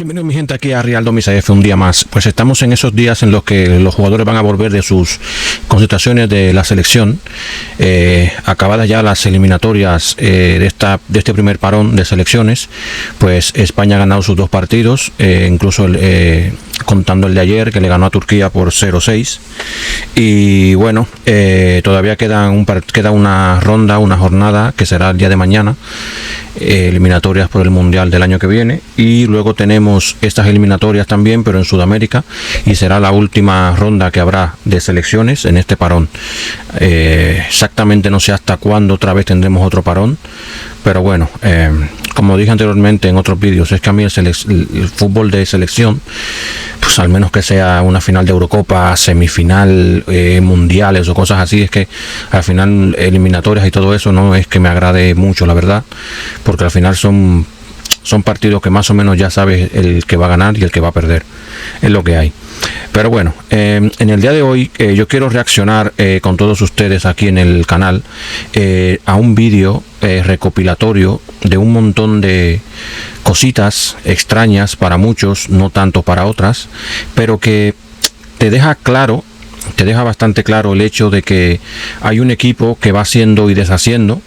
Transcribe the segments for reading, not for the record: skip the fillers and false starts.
Bienvenido mi gente aquí a Real Domi CF un día más. Pues estamos en esos días en los que los jugadores van a volver de sus concentraciones de la selección, acabadas ya las eliminatorias de este primer parón de selecciones. Pues España ha ganado sus dos partidos, incluso contando el de ayer, que le ganó a Turquía por 0-6. Y bueno, todavía queda una ronda, una jornada que será el día de mañana, eliminatorias por el Mundial del año que viene, y luego tenemos estas eliminatorias también, pero en Sudamérica, y será la última ronda que habrá de selecciones en este parón. Exactamente no sé hasta cuándo otra vez tendremos otro parón, pero bueno, como dije anteriormente en otros vídeos, es que a mí el fútbol de selección, pues al menos que sea una final de Eurocopa, semifinal, mundiales o cosas así, es que al final eliminatorias y todo eso no es que me agrade mucho, la verdad, porque al final son partidos que más o menos ya sabes el que va a ganar y el que va a perder, es lo que hay. Pero bueno, en el día de hoy yo quiero reaccionar con todos ustedes aquí en el canal a un vídeo recopilatorio de un montón de cositas extrañas para muchos, no tanto para otras, pero que te deja bastante claro el hecho de que hay un equipo que va haciendo y deshaciendo,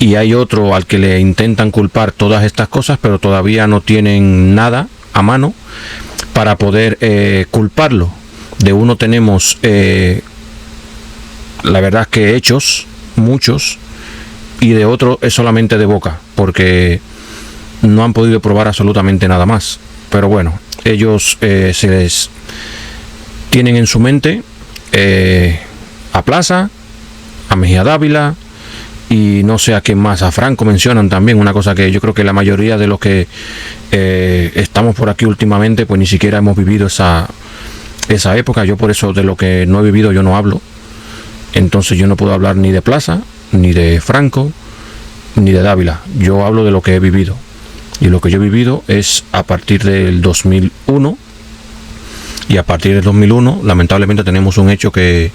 y hay otro al que le intentan culpar todas estas cosas, pero todavía no tienen nada a mano para poder culparlo. De uno tenemos la verdad es que hechos, muchos, y de otro es solamente de boca, porque no han podido probar absolutamente nada más. Pero bueno, ellos se les tienen en su mente a Plaza, a Mejía Dávila, y no sé a quién más, a Franco mencionan también, una cosa que yo creo que la mayoría de los que estamos por aquí últimamente, pues ni siquiera hemos vivido esa época. Yo por eso de lo que no he vivido yo no hablo, entonces yo no puedo hablar ni de Plaza, ni de Franco, ni de Dávila. Yo hablo de lo que he vivido, y lo que yo he vivido es a partir del 2001, y a partir del 2001 lamentablemente tenemos un hecho que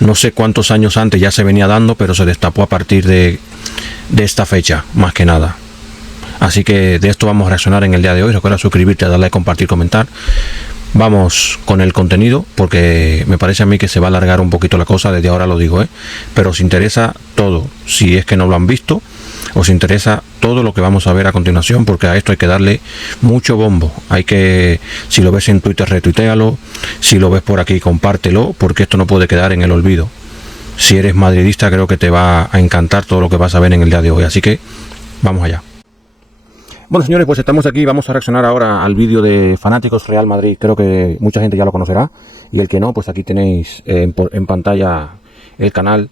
no sé cuántos años antes ya se venía dando, pero se destapó a partir de esta fecha, más que nada. Así que de esto vamos a reaccionar en el día de hoy. Recuerda suscribirte, darle a compartir, comentar. Vamos con el contenido, porque me parece a mí que se va a alargar un poquito la cosa, desde ahora lo digo, pero os interesa todo, si es que no lo han visto, os interesa todo lo que vamos a ver a continuación, porque a esto hay que darle mucho bombo. Hay que, si lo ves en Twitter, retuitealo, si lo ves por aquí, compártelo, porque esto no puede quedar en el olvido. Si eres madridista, creo que te va a encantar todo lo que vas a ver en el día de hoy, así que vamos allá. Bueno, señores, pues estamos aquí, vamos a reaccionar ahora al vídeo de Fanáticos Real Madrid. Creo que mucha gente ya lo conocerá, y el que no, pues aquí tenéis en pantalla el canal.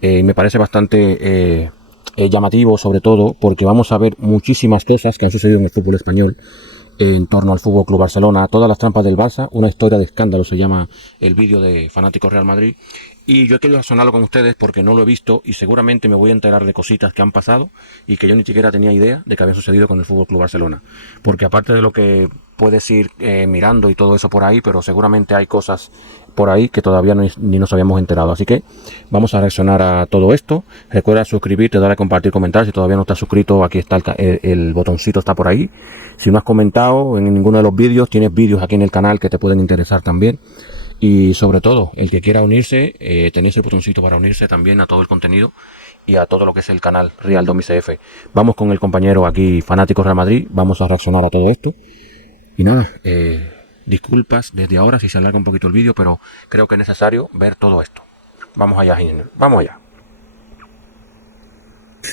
Me parece bastante llamativo, sobre todo porque vamos a ver muchísimas cosas que han sucedido en el fútbol español en torno al Fútbol Club Barcelona, todas las trampas del Barça, una historia de escándalo, se llama el vídeo de Fanáticos Real Madrid. Y yo he querido reaccionarlo con ustedes porque no lo he visto, y seguramente me voy a enterar de cositas que han pasado y que yo ni siquiera tenía idea de que había sucedido con el Fútbol Club Barcelona. Porque aparte de lo que puedes ir mirando y todo eso por ahí, pero seguramente hay cosas por ahí que todavía ni nos habíamos enterado. Así que vamos a reaccionar a todo esto. Recuerda suscribirte, darle a compartir, comentar. Si todavía no estás suscrito, aquí está el botoncito, está por ahí. Si no has comentado en ninguno de los vídeos, tienes vídeos aquí en el canal que te pueden interesar también. Y sobre todo, el que quiera unirse, tenéis el botoncito para unirse también a todo el contenido y a todo lo que es el canal Real Domi CF. Vamos con el compañero aquí, Fanáticos Real Madrid, vamos a reaccionar a todo esto. Y nada, disculpas desde ahora si se alarga un poquito el vídeo, pero creo que es necesario ver todo esto. Vamos allá, vamos allá.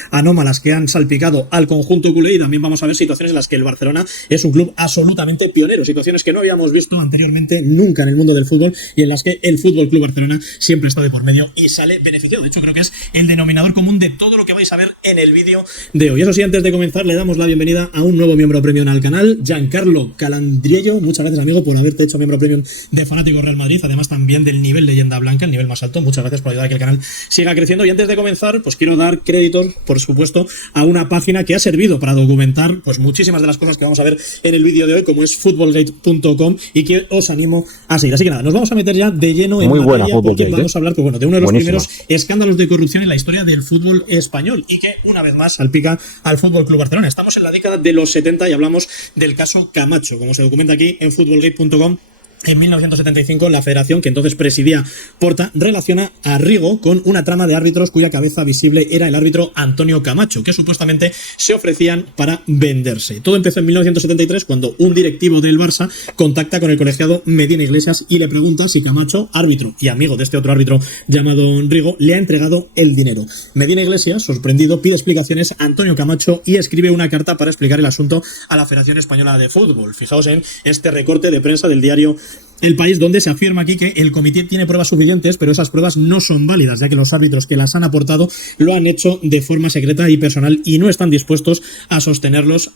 Anómalas que han salpicado al conjunto culé, y también vamos a ver situaciones en las que el Barcelona es un club absolutamente pionero, situaciones que no habíamos visto anteriormente nunca en el mundo del fútbol, y en las que el Fútbol Club Barcelona siempre está de por medio y sale beneficiado. De hecho, creo que es el denominador común de todo lo que vais a ver en el vídeo de hoy. Eso sí, antes de comenzar, le damos la bienvenida a un nuevo miembro premium al canal, Giancarlo Calandriello. Muchas gracias, amigo, por haberte hecho miembro premium de Fanáticos Real Madrid, además también del nivel leyenda blanca, el nivel más alto. Muchas gracias por ayudar a que el canal siga creciendo. Y antes de comenzar, pues quiero dar créditos por supuesto, a una página que ha servido para documentar pues muchísimas de las cosas que vamos a ver en el vídeo de hoy, como es footballgate.com, y que os animo a seguir. Así que nada, nos vamos a meter ya de lleno en materia, porque vamos a hablar pues, bueno, de uno de los primeros escándalos de corrupción en la historia del fútbol español y que una vez más salpica al Fútbol Club Barcelona. Estamos en la década de los 70 y hablamos del caso Camacho, como se documenta aquí en footballgate.com. En 1975, la federación que entonces presidía Porta relaciona a Rigo con una trama de árbitros cuya cabeza visible era el árbitro Antonio Camacho, que supuestamente se ofrecían para venderse. Todo empezó en 1973 cuando un directivo del Barça contacta con el colegiado Medina Iglesias y le pregunta si Camacho, árbitro y amigo de este otro árbitro llamado Rigo, le ha entregado el dinero. Medina Iglesias, sorprendido, pide explicaciones a Antonio Camacho y escribe una carta para explicar el asunto a la Federación Española de Fútbol. Fijaos en este recorte de prensa del diario El País, donde se afirma aquí que el comité tiene pruebas suficientes, pero esas pruebas no son válidas, ya que los árbitros que las han aportado lo han hecho de forma secreta y personal y no están dispuestos a sostenerlos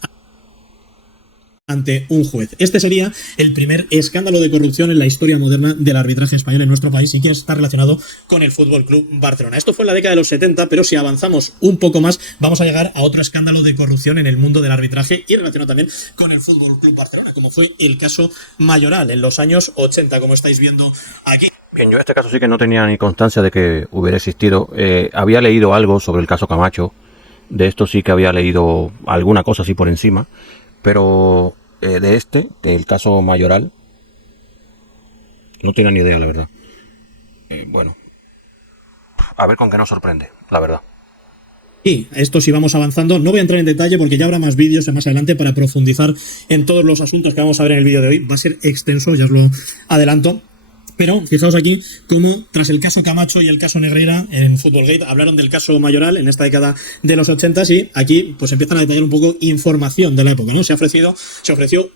ante un juez. Este sería el primer escándalo de corrupción en la historia moderna del arbitraje español en nuestro país y que está relacionado con el Fútbol Club Barcelona. Esto fue en la década de los 70, pero si avanzamos un poco más, vamos a llegar a otro escándalo de corrupción en el mundo del arbitraje y relacionado también con el Fútbol Club Barcelona, como fue el caso Mayoral en los años 80, como estáis viendo aquí. Bien, yo en este caso sí que no tenía ni constancia de que hubiera existido. Había leído algo sobre el caso Camacho. De esto sí que había leído alguna cosa así por encima. Pero del caso Mayoral, no tenía ni idea, la verdad. Bueno, a ver con qué nos sorprende, la verdad. Y esto si vamos avanzando, no voy a entrar en detalle porque ya habrá más vídeos más adelante para profundizar en todos los asuntos que vamos a ver en el vídeo de hoy. Va a ser extenso, ya os lo adelanto. Pero fijaos aquí cómo tras el caso Camacho y el caso Negreira en Footballgate hablaron del caso Mayoral en esta década de los 80 y aquí pues empiezan a detallar un poco información de la época, ¿no? Se ofreció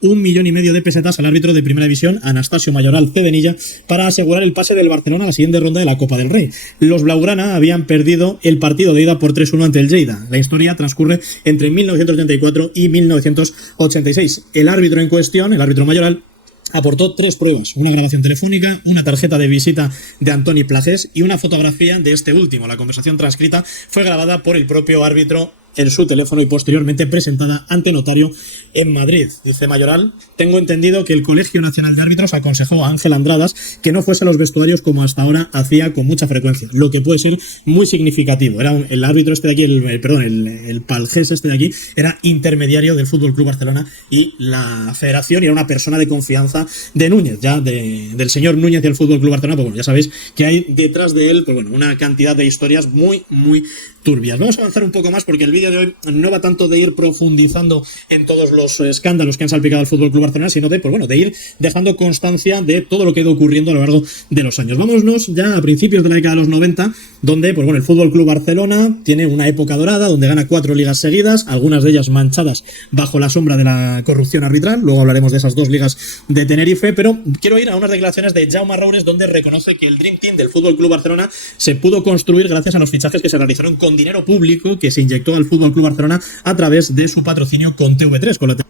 1,5 millones de pesetas al árbitro de Primera División, Anastasio Mayoral Cedenilla, para asegurar el pase del Barcelona a la siguiente ronda de la Copa del Rey. Los blaugrana habían perdido el partido de ida por 3-1 ante el Lleida. La historia transcurre entre 1984 y 1986. El árbitro en cuestión, el árbitro Mayoral, aportó 3 pruebas: una grabación telefónica, una tarjeta de visita de Antoni Plagés y una fotografía de este último. La conversación transcrita fue grabada por el propio árbitro en su teléfono y posteriormente presentada ante notario en Madrid. Dice Mayoral: tengo entendido que el Colegio Nacional de Árbitros aconsejó a Ángel Andradas que no fuese a los vestuarios como hasta ahora hacía con mucha frecuencia, lo que puede ser muy significativo. Era el árbitro este de aquí, el Palgés este de aquí, era intermediario del Fútbol Club Barcelona y la federación, y era una persona de confianza de Núñez, ya del señor Núñez del Fútbol Club Barcelona. Pues bueno, ya sabéis que hay detrás de él pues bueno, una cantidad de historias muy turbias. Vamos a avanzar un poco más porque el vídeo de hoy no va tanto de ir profundizando en todos los escándalos que han salpicado al Fútbol Club Barcelona, sino de ir dejando constancia de todo lo que ha ido ocurriendo a lo largo de los años. Vámonos ya a principios de la década de los 90, donde pues bueno, el Fútbol Club Barcelona tiene una época dorada donde gana 4 ligas seguidas, algunas de ellas manchadas bajo la sombra de la corrupción arbitral. Luego hablaremos de esas 2 ligas de Tenerife, pero quiero ir a unas declaraciones de Jaume Roures, donde reconoce que el Dream Team del Fútbol Club Barcelona se pudo construir gracias a los fichajes que se realizaron con dinero público que se inyectó al Fútbol Club Barcelona a través de su patrocinio con TV3.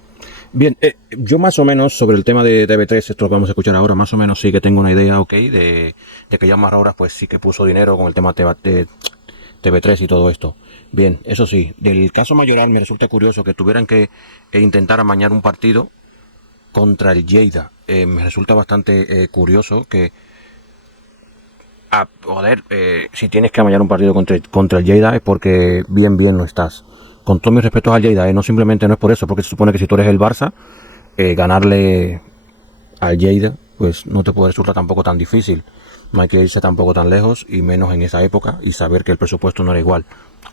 Bien, yo más o menos sobre el tema de TV3, esto lo que vamos a escuchar ahora, más o menos sí que tengo una idea, de que Jaume Roures pues sí que puso dinero con el tema de TV3 y todo esto. Bien, eso sí, del caso Mayoral me resulta curioso que tuvieran que intentar amañar un partido contra el Lleida. Me resulta bastante curioso que si tienes que amañar un partido contra el Lleida es porque bien lo estás. Con todos mis respetos al Lleida, no simplemente no es por eso, porque se supone que si tú eres el Barça, ganarle al Lleida, pues no te puede resultar tampoco tan difícil. No hay que irse tampoco tan lejos, y menos en esa época, y saber que el presupuesto no era igual,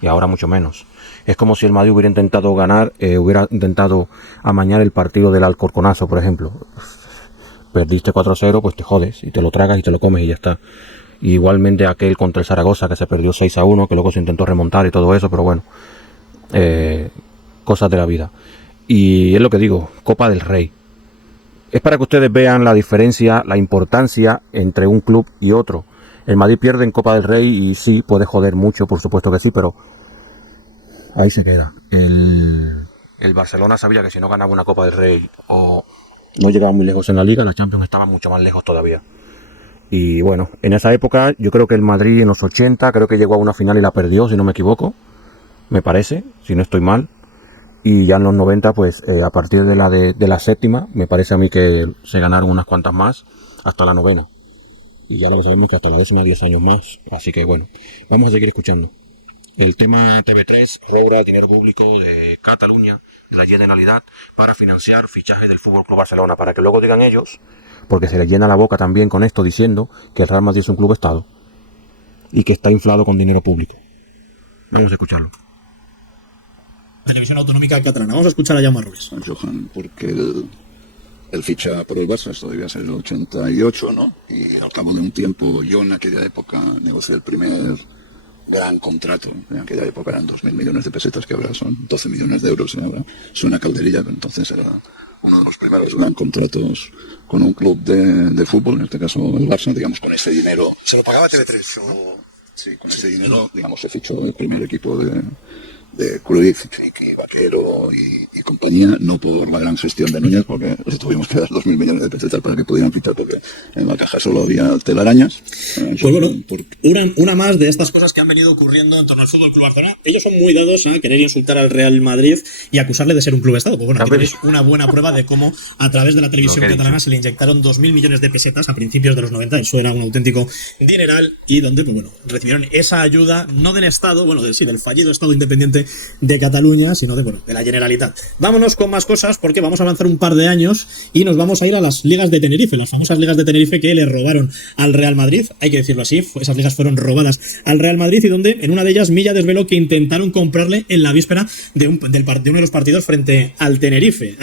y ahora mucho menos. Es como si el Madrid hubiera intentado hubiera intentado amañar el partido del Alcorconazo, por ejemplo. Perdiste 4-0, pues te jodes, y te lo tragas y te lo comes y ya está. Y igualmente aquel contra el Zaragoza, que se perdió 6-1, que luego se intentó remontar y todo eso, pero bueno. Cosas de la vida. Y es lo que digo, Copa del Rey. Es para que ustedes vean la diferencia, la importancia entre un club y otro. El Madrid pierde en Copa del Rey y sí, puede joder mucho, por supuesto que sí, pero ahí se queda. El Barcelona sabía que si no ganaba una Copa del Rey o no llegaba muy lejos en la Liga, la Champions estaba mucho más lejos todavía. Y bueno, en esa época yo creo que el Madrid en los 80 creo que llegó a una final y la perdió, si no me equivoco. me parece, si no estoy mal. Y ya en los 90, pues a partir de la séptima, me parece a mí que se ganaron unas cuantas más hasta la novena. Y ya lo sabemos que hasta la décima 10 años más. Así que bueno, vamos a seguir escuchando. El tema TV3 roba dinero público de Cataluña, de la Generalitat, para financiar fichajes del FC Barcelona, para que luego digan ellos, porque se les llena la boca también con esto, diciendo que el Real Madrid es un club Estado y que está inflado con dinero público. Vamos a escucharlo. La televisión autonómica catalana. Vamos a escuchar a Jaume Rubis. Johan, porque él ficha por el Barça, esto debía ser el 88, ¿no? Y al cabo de un tiempo, yo en aquella época negocié el primer gran contrato. En aquella época eran 2.000 millones de pesetas, que ahora son 12 millones de euros, y ahora es una calderilla, pero entonces era uno de los primeros gran contratos con un club de fútbol, en este caso el Barça, digamos, con ese dinero. ¿Se lo pagaba TV3? Sí, con ese dinero, digamos, se fichó el primer equipo de Cruyff, Chiqui, Vaquero y compañía, no por la gran gestión de Núñez, porque les tuvimos que dar 2.000 millones de pesetas para que pudieran fichar, porque en la caja solo había telarañas. Pues bueno, una más de estas cosas que han venido ocurriendo en torno al Fútbol Club Barcelona. Ellos son muy dados a querer insultar al Real Madrid y acusarle de ser un club Estado. Pues bueno, aquí tenéis una buena prueba de cómo a través de la televisión catalana se le inyectaron 2.000 millones de pesetas a principios de los 90. Eso era un auténtico dineral, y donde, pues bueno, recibieron esa ayuda, no del Estado, bueno, del fallido Estado independiente de Cataluña, sino de la Generalitat. Vámonos con más cosas, porque vamos a avanzar un par de años y nos vamos a ir a las ligas de Tenerife, las famosas ligas de Tenerife que le robaron al Real Madrid, hay que decirlo así, esas ligas fueron robadas al Real Madrid, y donde en una de ellas Milla desveló que intentaron comprarle en la víspera de uno de los partidos frente al Tenerife.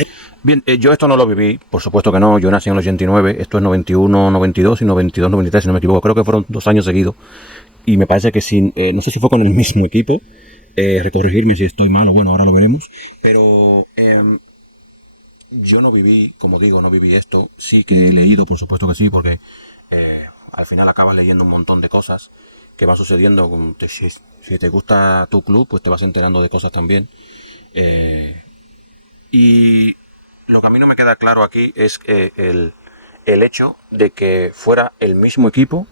Bien, yo esto no lo viví, por supuesto que no, yo nací en el 89, esto es 91, 92 y 92, 93, si no me equivoco, creo que fueron 2 años seguidos, y me parece que no sé si fue con el mismo equipo. Recorregirme si estoy mal, o bueno, ahora lo veremos, pero yo no viví, como digo, no viví esto. Sí que he leído, por supuesto que sí, porque al final acabas leyendo un montón de cosas que van sucediendo. Si te gusta tu club, pues te vas enterando de cosas también, y lo que a mí no me queda claro aquí es el hecho de que fuera el mismo equipo,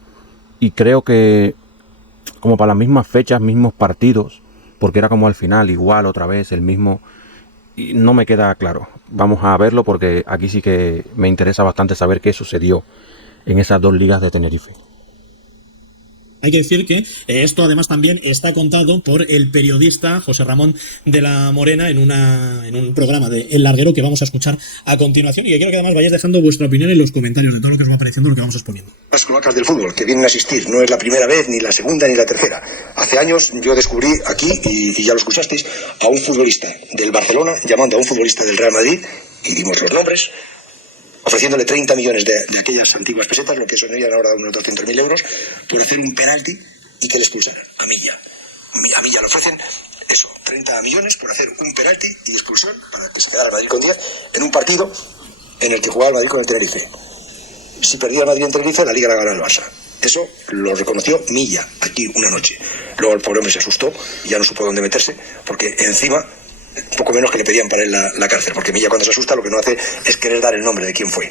y creo que como para las mismas fechas, mismos partidos, porque era como al final, igual otra vez, el mismo, y no me queda claro. Vamos a verlo, porque aquí sí que me interesa bastante saber qué sucedió en esas 2 ligas de Tenerife. Hay que decir que esto además también está contado por el periodista José Ramón de la Morena en un programa de El Larguero que vamos a escuchar a continuación, y que quiero que además vayáis dejando vuestra opinión en los comentarios de todo lo que os va apareciendo, lo que vamos exponiendo. Las cloacas del fútbol que vienen a asistir, no es la primera vez, ni la segunda, ni la tercera. Hace años yo descubrí aquí, y ya lo escuchasteis, a un futbolista del Barcelona llamando a un futbolista del Real Madrid, y dimos los nombres, ofreciéndole 30 millones de aquellas antiguas pesetas, lo que sonarían ahora unos 200.000 euros, por hacer un penalti y que le expulsaran. A Milla le ofrecen eso, 30 millones por hacer un penalti y expulsión para que se quedara el Madrid con 10 en un partido en el que jugaba el Madrid con el Tenerife. Si perdía el Madrid en Tenerife, la Liga la ganaba el Barça. Eso lo reconoció Milla aquí una noche. Luego el pobre hombre se asustó y ya no supo dónde meterse, porque encima poco menos que le pedían para él la cárcel, porque Milla cuando se asusta lo que no hace es querer dar el nombre de quién fue.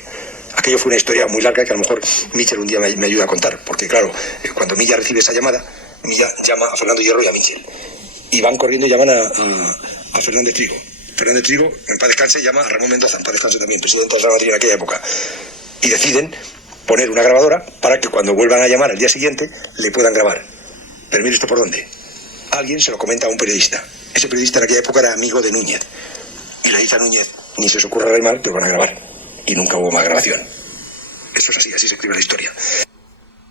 Aquello fue una historia muy larga que a lo mejor Michel un día me ayuda a contar, porque claro, cuando Milla recibe esa llamada, Milla llama a Fernando Hierro y a Michel, y van corriendo y llaman a Fernández Trigo. Fernández Trigo, en paz descanse, llama a Ramón Mendoza, en paz descanse también, presidente de Real Madrid en aquella época, y deciden poner una grabadora para que cuando vuelvan a llamar al día siguiente le puedan grabar. Pero mire esto por dónde. Alguien se lo comenta a un periodista. Ese periodista en aquella época era amigo de Núñez. Y le dice a Núñez, ni se os ocurra hablar mal, pero van a grabar. Y nunca hubo más grabación. Eso es así se escribe la historia.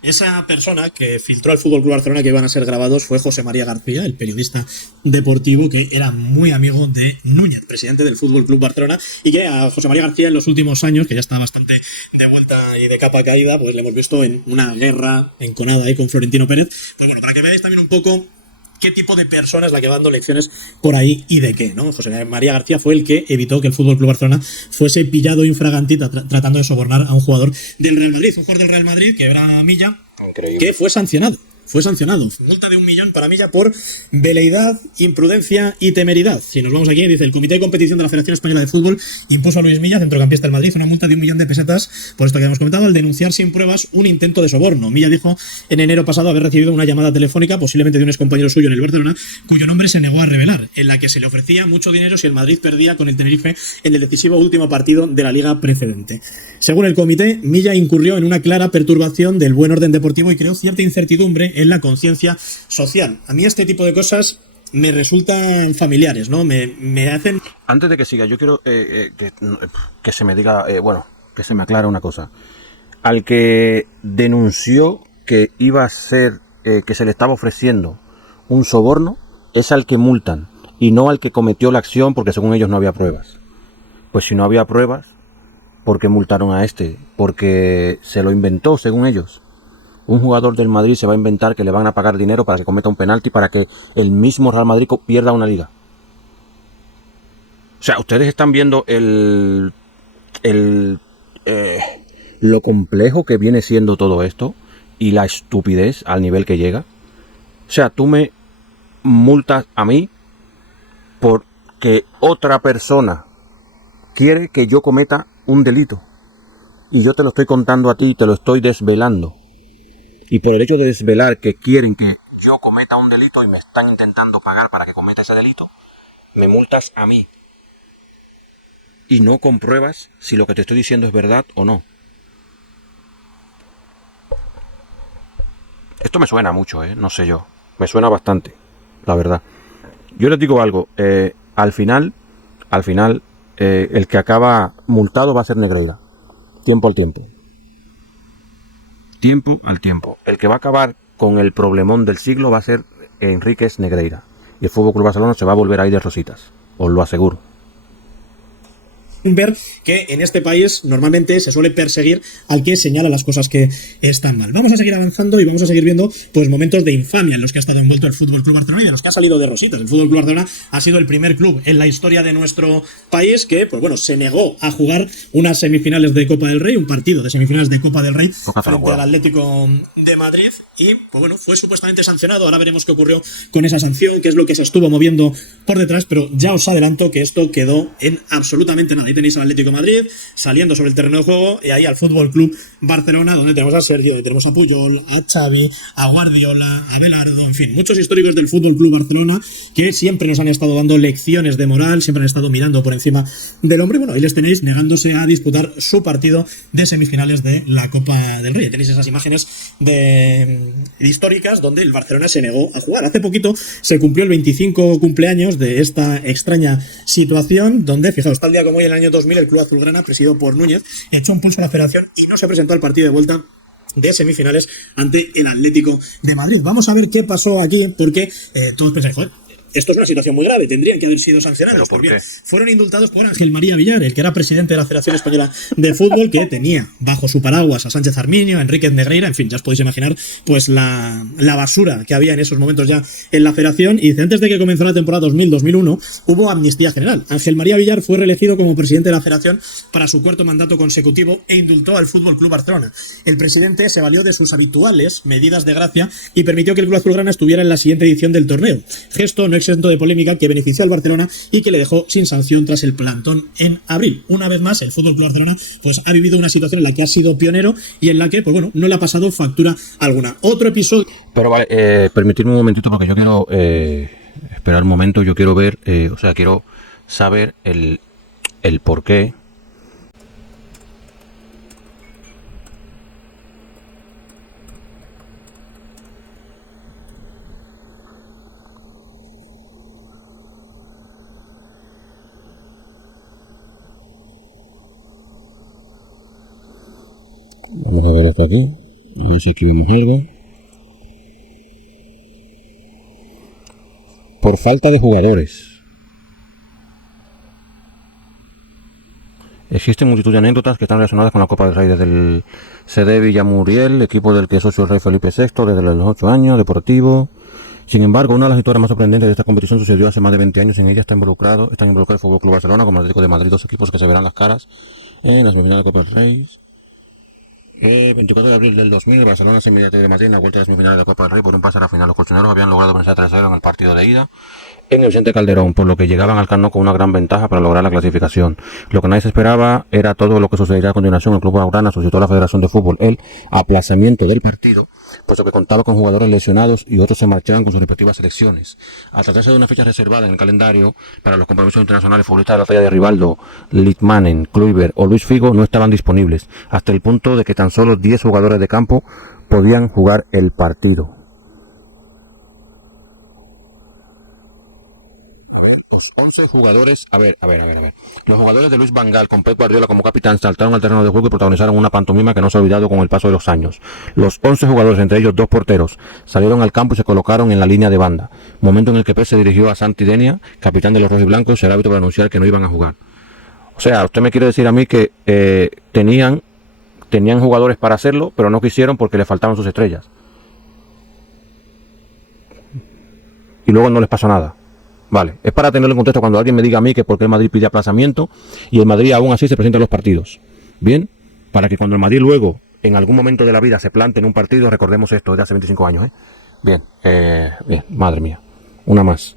Esa persona que filtró al FC Barcelona que iban a ser grabados fue José María García, el periodista deportivo que era muy amigo de Núñez, presidente del FC Barcelona, y que a José María García en los últimos años, que ya está bastante de vuelta y de capa caída, pues le hemos visto en una guerra enconada ahí con Florentino Pérez. Pues bueno, para que veáis también un poco qué tipo de persona es la que va dando lecciones por ahí y de qué, ¿no? José María García fue el que evitó que el FC Barcelona fuese pillado infraganti tratando de sobornar a un jugador del Real Madrid, que era Milla, que fue sancionado fue sancionado. Multa de 1 millón para Milla por veleidad, imprudencia y temeridad. Si nos vamos aquí, dice el Comité de Competición de la Federación Española de Fútbol impuso a Luis Milla, centrocampista del Madrid, una multa de 1 millón de pesetas por esto que habíamos comentado, al denunciar sin pruebas un intento de soborno. Milla dijo en enero pasado haber recibido una llamada telefónica, posiblemente de un excompañero suyo en el Barcelona, cuyo nombre se negó a revelar, en la que se le ofrecía mucho dinero si el Madrid perdía con el Tenerife en el decisivo último partido de la liga precedente. Según el comité, Milla incurrió en una clara perturbación del buen orden deportivo y creó cierta incertidumbre en la conciencia social. A mí este tipo de cosas me resultan familiares, ¿no? Me hacen... Antes de que siga, yo quiero que se me diga, que se me aclare una cosa. Al que denunció que iba a ser, que se le estaba ofreciendo un soborno, es al que multan y no al que cometió la acción porque según ellos no había pruebas. Pues si no había pruebas, ¿por qué multaron a este? Porque se lo inventó según ellos. Un jugador del Madrid se va a inventar que le van a pagar dinero para que cometa un penalti para que el mismo Real Madrid pierda una liga. O sea, ustedes están viendo lo complejo que viene siendo todo esto y la estupidez al nivel que llega. O sea, tú me multas a mí porque otra persona quiere que yo cometa un delito. Y yo te lo estoy contando a ti, te lo estoy desvelando. Y por el hecho de desvelar que quieren que yo cometa un delito y me están intentando pagar para que cometa ese delito, me multas a mí. Y no compruebas si lo que te estoy diciendo es verdad o no. Esto me suena mucho, no sé yo. Me suena bastante, la verdad. Yo les digo algo, al final, el que acaba multado va a ser Negreira. Tiempo al tiempo. Tiempo al tiempo. El que va a acabar con el problemón del siglo va a ser Enríquez Negreira. Y el Fútbol Club Barcelona se va a volver ahí de rositas. Os lo aseguro. Ver que en este país normalmente se suele perseguir al que señala las cosas que están mal. Vamos a seguir avanzando y vamos a seguir viendo pues momentos de infamia en los que ha estado envuelto el Fútbol Club Barcelona y de los que ha salido de rositas. El Fútbol Club Barcelona ha sido el primer club en la historia de nuestro país que, pues bueno, se negó a jugar unas semifinales de Copa del Rey, un partido de semifinales de Copa del Rey frente al Atlético de Madrid y, pues bueno, fue supuestamente sancionado. Ahora veremos qué ocurrió con esa sanción, qué es lo que se estuvo moviendo por detrás, pero ya os adelanto que esto quedó en absolutamente nada. Ahí tenéis al Atlético de Madrid saliendo sobre el terreno de juego y ahí al Fútbol Club Barcelona, donde tenemos a Sergio, tenemos a Puyol, a Xavi, a Guardiola, a Belardo, en fin, muchos históricos del Fútbol Club Barcelona que siempre nos han estado dando lecciones de moral, siempre han estado mirando por encima del hombre. Bueno, ahí les tenéis negándose a disputar su partido de semifinales de la Copa del Rey. Tenéis esas imágenes históricas donde el Barcelona se negó a jugar. Hace poquito se cumplió el 25 cumpleaños de esta extraña situación donde, fijaos, tal día como hoy en el año 2000 el Club Azulgrana, presidido por Núñez, echó un pulso a la federación y no se presentó al partido de vuelta de semifinales ante el Atlético de Madrid. Vamos a ver qué pasó aquí, porque todos pensáis, joder, esto es una situación muy grave, tendrían que haber sido sancionados. ¿Por qué? Fueron indultados por Ángel María Villar, el que era presidente de la Federación Española de Fútbol, que tenía bajo su paraguas a Sánchez Arminio, a Enríquez Negreira, en fin, ya os podéis imaginar pues la basura que había en esos momentos ya en la Federación. Y dice, antes de que comenzara la temporada 2000-2001, hubo amnistía general. Ángel María Villar fue reelegido como presidente de la Federación para su cuarto mandato consecutivo e indultó al Fútbol Club Barcelona. El presidente se valió de sus habituales medidas de gracia y permitió que el Club Azulgrana estuviera en la siguiente edición del torneo. Gesto no exento de polémica que benefició al Barcelona y que le dejó sin sanción tras el plantón en abril. Una vez más, el Fútbol Club Barcelona pues ha vivido una situación en la que ha sido pionero y en la que, pues bueno, no le ha pasado factura alguna. Otro episodio... Pero vale, permitidme un momentito porque yo quiero esperar un momento, yo quiero ver, quiero saber el por qué. Vamos a ver esto aquí. A ver si escribimos algo. Por falta de jugadores. Existen multitud de anécdotas que están relacionadas con la Copa del Rey desde el CD Villamuriel, equipo del que es socio el rey Felipe VI desde los 8 años, Deportivo. Sin embargo, una de las historias más sorprendentes de esta competición sucedió hace más de 20 años. En ella están involucrados el Fútbol Club Barcelona como el Atlético de Madrid, dos equipos que se verán las caras en las semifinales de la Copa del Rey. 24 de abril del 2000, Barcelona se inmediatamente de Madrid en la vuelta de semifinales de la Copa del Rey por un pase a la final. Los colchoneros habían logrado vencer 3-0 en el partido de ida en el Vicente Calderón, por lo que llegaban al Camp Nou con una gran ventaja para lograr la clasificación. Lo que nadie se esperaba era todo lo que sucedería a continuación. El club blaugrana solicitó a la Federación de Fútbol el aplazamiento del partido, puesto que contaba con jugadores lesionados y otros se marchaban con sus respectivas selecciones. Al tratarse de una fecha reservada en el calendario para los compromisos internacionales, futbolistas de la talla de Rivaldo, Litmanen, Kluivert o Luis Figo no estaban disponibles, hasta el punto de que tan solo 10 jugadores de campo podían jugar el partido. Los 11 jugadores, a ver. Los jugadores de Luis Van Gaal con Pep Guardiola como capitán saltaron al terreno de juego y protagonizaron una pantomima que no se ha olvidado con el paso de los años. Los 11 jugadores, entre ellos 2 porteros, salieron al campo y se colocaron en la línea de banda. Momento en el que Pep se dirigió a Santi Denia, capitán de los rojiblancos, el árbitro, para anunciar que no iban a jugar. O sea, usted me quiere decir a mí que tenían jugadores para hacerlo, pero no quisieron porque le faltaban sus estrellas. Y luego no les pasó nada. Vale, es para tenerlo en contexto cuando alguien me diga a mí que por qué el Madrid pide aplazamiento y el Madrid aún así se presenta en los partidos. Bien, para que cuando el Madrid luego, en algún momento de la vida, se plante en un partido, recordemos esto de hace 25 años, ¿eh? Bien, madre mía. Una más.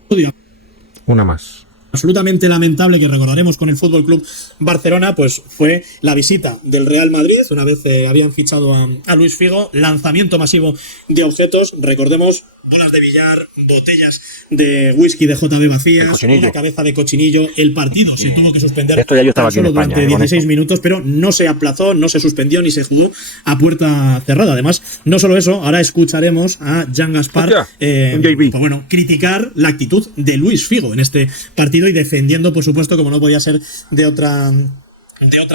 Absolutamente lamentable que recordaremos con el Fútbol Club Barcelona, pues fue la visita del Real Madrid, una vez habían fichado a Luis Figo, lanzamiento masivo de objetos, recordemos, bolas de billar, botellas de whisky de JB vacías, una cabeza de cochinillo. El partido se tuvo que suspender Esto ya yo estaba aquí en España, durante 16 minutos, pero no se aplazó, no se suspendió ni se jugó a puerta cerrada. Además, no solo eso, ahora escucharemos a Jan Gaspar pues bueno, criticar la actitud de Luis Figo en este partido y defendiendo, por supuesto, como no podía ser de otra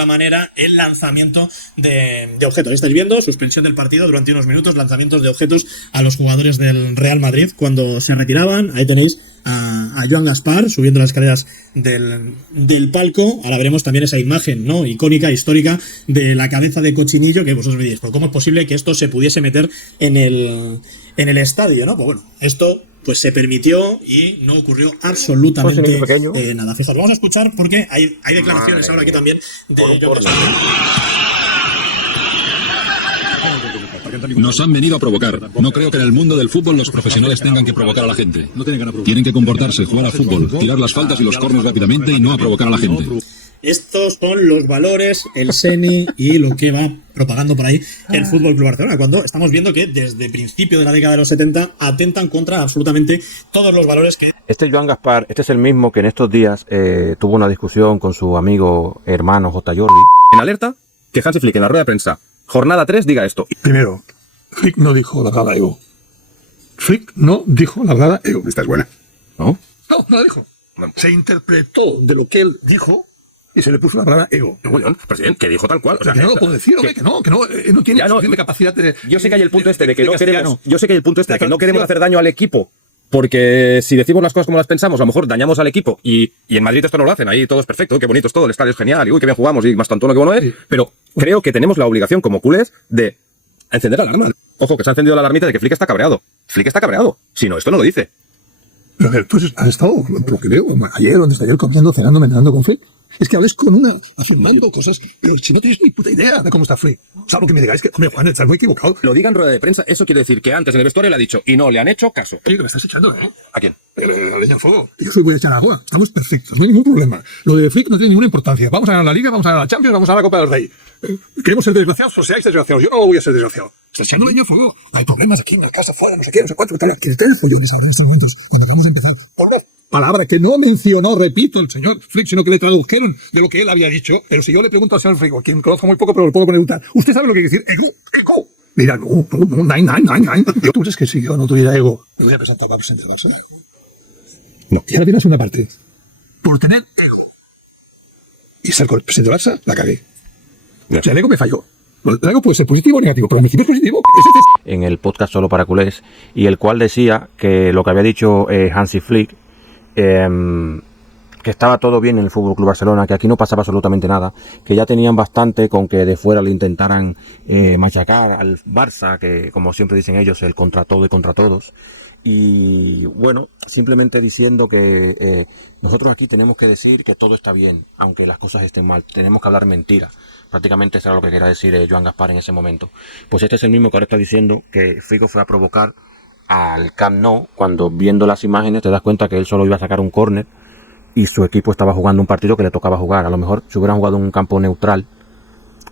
manera, el lanzamiento de objetos. Estáis viendo, suspensión del partido durante unos minutos, lanzamientos de objetos a los jugadores del Real Madrid cuando se retiraban. Ahí tenéis a Joan Gaspar subiendo las escaleras del palco. Ahora veremos también esa imagen, ¿no?, icónica, histórica, de la cabeza de cochinillo, que vosotros veis, ¿cómo es posible que esto se pudiese meter en el estadio, ¿no? Pues bueno, esto pues se permitió y no ocurrió absolutamente nada. Fijaos, vamos a escuchar porque hay declaraciones ahora aquí también de Joan Gaspar. Nos han venido a provocar. No creo que en el mundo del fútbol los profesionales tengan que provocar a la gente. Tienen que comportarse, jugar al fútbol, tirar las faltas y los córneres rápidamente y no a provocar a la gente. Estos son los valores, el SENI y lo que va propagando por ahí el Fútbol Club Barcelona, cuando estamos viendo que desde el principio de la década de los 70 atentan contra absolutamente todos los valores que... Este Joan Gaspar, este es el mismo que en estos días tuvo una discusión con su amigo hermano J. Jordi. En alerta, que Hansi Flick en la rueda de prensa, jornada 3, diga esto. Primero, Flick no dijo la palabra ego. Flick no dijo la palabra ego. Esta es buena. ¿No? No la dijo. Se interpretó de lo que él dijo y se le puso la palabra ego. Bueno, presidente, que dijo tal cual. O sea, que no lo puedo decir, hombre, que no tiene suficiente capacidad de... Yo sé que hay el punto este de que no queremos... Yo sé que hay el punto este de que no queremos hacer daño al equipo, porque si decimos las cosas como las pensamos, a lo mejor dañamos al equipo, y en Madrid esto no lo hacen, ahí todo es perfecto, qué bonito es todo, el estadio es genial, y uy, qué bien jugamos, y más tanto que bueno es, sí. Pero creo que tenemos la obligación como culés de encender la alarma. Ojo, que se ha encendido la alarmita de que Flick está cabreado. Flick está cabreado. Si no, esto no lo dice. Pero a ver, tú has estado, por lo que veo, ayer o antes de ayer comiendo, cenando, menando con Flick. Es que hables con una, afirmando cosas, pero si no tienes ni puta idea de cómo está Flick. Salvo que me digáis que, hombre, Juan, estás muy equivocado. Lo diga en rueda de prensa, eso quiere decir que antes en el vestuario le ha dicho y no le han hecho caso. Oye, que me estás echando, ¿eh? ¿A quién? La leña al fuego. Yo soy voy a echar agua. Estamos perfectos, no hay ningún problema. Lo de Flick no tiene ninguna importancia. Vamos a ganar la Liga, vamos a ganar la Champions, vamos a ganar la Copa del Rey. ¿Queremos ser desgraciados? Pues seáis desgraciados. Yo no voy a ser desgraciado. Estás echando leña al fuego. Hay problemas aquí en el casa, fuera, no sé qué, no sé cuánto. Que te dejo yo en estos momentos cuando vamos a empezar. Volver. Palabra que no mencionó, repito, el señor Flick, sino que le tradujeron de lo que él había dicho. Pero si yo le pregunto al señor Flick, a quien conozco muy poco, pero lo puedo preguntar, ¿usted sabe lo que quiere decir ego? Mira, no, nine. ¿Tú crees que si yo no tuviera ego, me voy a presentar para presidente del Barcelona? No. Y ahora viene la segunda parte. Por tener ego y ser presidente del Barça, la cagué. O sea, el ego me falló. El ego puede ser positivo o negativo, pero el principio es positivo. En el podcast Solo para Culés, y el cual decía que lo que había dicho Hansi Flick que estaba todo bien en el Fútbol Club Barcelona, que aquí no pasaba absolutamente nada, que ya tenían bastante con que de fuera le intentaran machacar al Barça, que como siempre dicen ellos, el contra todo y contra todos. Y bueno, simplemente diciendo que nosotros aquí tenemos que decir que todo está bien, aunque las cosas estén mal. Tenemos que hablar mentira. Prácticamente eso era lo que quería decir Joan Gaspar en ese momento. Pues este es el mismo que ahora está diciendo que Figo fue a provocar al Camp Nou, cuando viendo las imágenes te das cuenta que él solo iba a sacar un córner y su equipo estaba jugando un partido que le tocaba jugar. A lo mejor si hubieran jugado en un campo neutral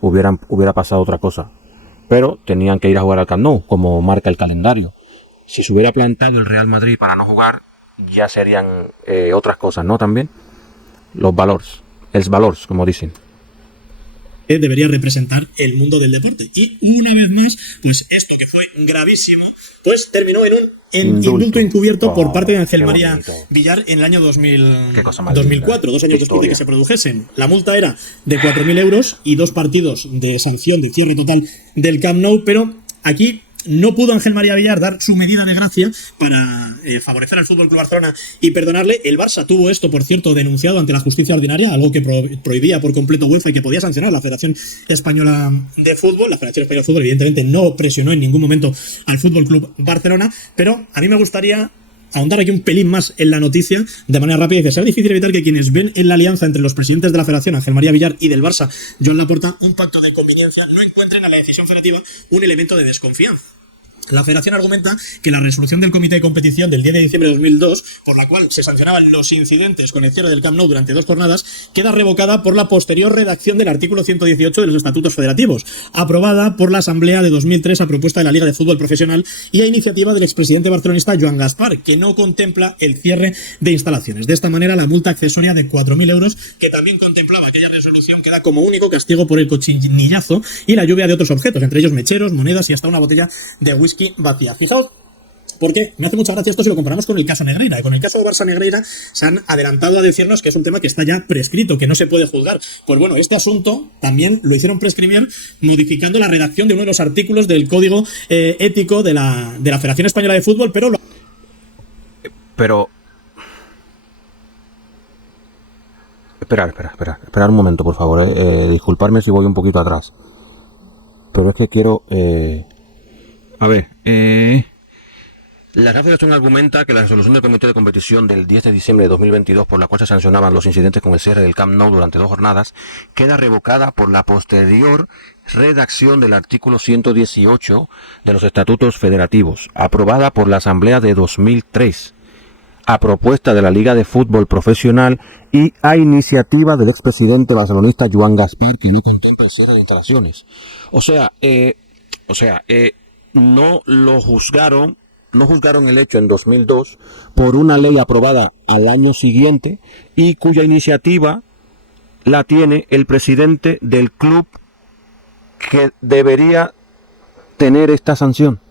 hubiera pasado otra cosa. Pero tenían que ir a jugar al Camp Nou, como marca el calendario. Si se hubiera plantado el Real Madrid para no jugar, ya serían otras cosas, ¿no? También los valores, els valors, como dicen. Debería representar el mundo del deporte. Y una vez más, pues esto que fue gravísimo, pues terminó en un indulto encubierto por parte de Ángel María bonito. Villar en el año 2004, 2 años después de que se produjesen. La multa era de 4.000 euros y 2 partidos de sanción de cierre total del Camp Nou, pero aquí no pudo Ángel María Villar dar su medida de gracia para favorecer al Fútbol Club Barcelona y perdonarle. El Barça tuvo esto, por cierto, denunciado ante la justicia ordinaria, algo que prohibía por completo UEFA y que podía sancionar la Federación Española de Fútbol. La Federación Española de Fútbol, evidentemente, no presionó en ningún momento al Fútbol Club Barcelona, pero a mí me gustaría ahondar aquí un pelín más en la noticia de manera rápida. Dice: será difícil evitar que quienes ven en la alianza entre los presidentes de la Federación, Ángel María Villar, y del Barça, Joan Laporta, un pacto de conveniencia, no encuentren a la decisión federativa un elemento de desconfianza. La Federación argumenta que la resolución del Comité de Competición del 10 de diciembre de 2002, por la cual se sancionaban los incidentes con el cierre del Camp Nou durante 2 jornadas, queda revocada por la posterior redacción del artículo 118 de los Estatutos Federativos, aprobada por la Asamblea de 2003 a propuesta de la Liga de Fútbol Profesional y a iniciativa del expresidente barcelonista Joan Gaspar, que no contempla el cierre de instalaciones. De esta manera, la multa accesoria de 4.000 euros, que también contemplaba aquella resolución, queda como único castigo por el cochinillazo y la lluvia de otros objetos, entre ellos mecheros, monedas y hasta una botella de whisky vacía. Fijaos, porque me hace mucha gracia esto si lo comparamos con el caso Negreira. Con el caso Barça-Negreira se han adelantado a decirnos que es un tema que está ya prescrito, que no se puede juzgar. Pues bueno, este asunto también lo hicieron prescribir modificando la redacción de uno de los artículos del Código Ético de la Federación Española de Fútbol, pero Esperar un momento, por favor. Disculparme si voy un poquito atrás. Pero es que quiero... La Federación argumenta que la resolución del Comité de Competición del 10 de diciembre de 2022, por la cual se sancionaban los incidentes con el cierre del Camp Nou durante 2 jornadas, queda revocada por la posterior redacción del artículo 118 de los Estatutos Federativos, aprobada por la Asamblea de 2003, a propuesta de la Liga de Fútbol Profesional y a iniciativa del expresidente barcelonista Joan Gaspar, que no contempla el cierre de instalaciones. No juzgaron el hecho en 2002 por una ley aprobada al año siguiente y cuya iniciativa la tiene el presidente del club que debería tener esta sanción.